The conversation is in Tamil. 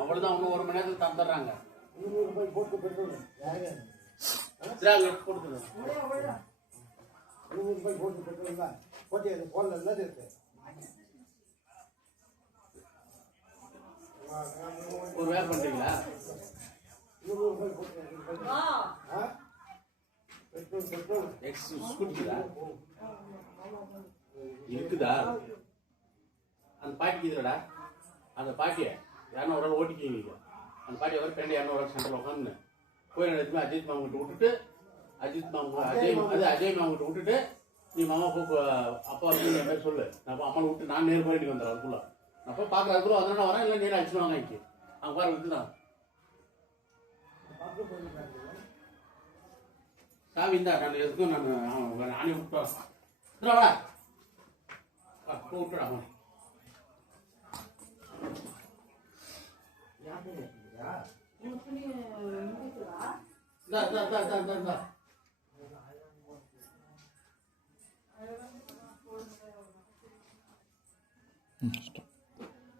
அவ்வளவுதான். இன்னும் 1 மணி நேரத்தில் தந்துடுறாங்க. ஒரு வேலை பண்றீங்களா? இருக்குதா? அந்த பாட்டி இதுடா, அந்த பாட்டியை யாரும் ஒரு ஓட்டிக்கிங்க. அந்த பாட்டியை வர ஃப்ரெண்டு 200 சென்டரில் உட்காந்து போய் எடுத்துமே அஜித் மாமகிட்ட விட்டுட்டு அஜய் மாமகிட்ட விட்டுட்டு நீ மாமா அப்பா வந்து என் பேர் சொல்லு. நான் அம்மாவை விட்டு நான் நேர் போயிட்டு வந்துடுறேன். அதுக்குள்ள நான் போய் பார்க்குற அதுக்குள்ள அதனால வரேன். இல்லை நேரம் அடிச்சுடுவாங்க. இன்னைக்கு அவங்க பாரு விட்டுதான் சாமி இருந்தா நான் எதுக்கும் நான் ஆணி விட்டுவாடா விட்டுடா. Stop.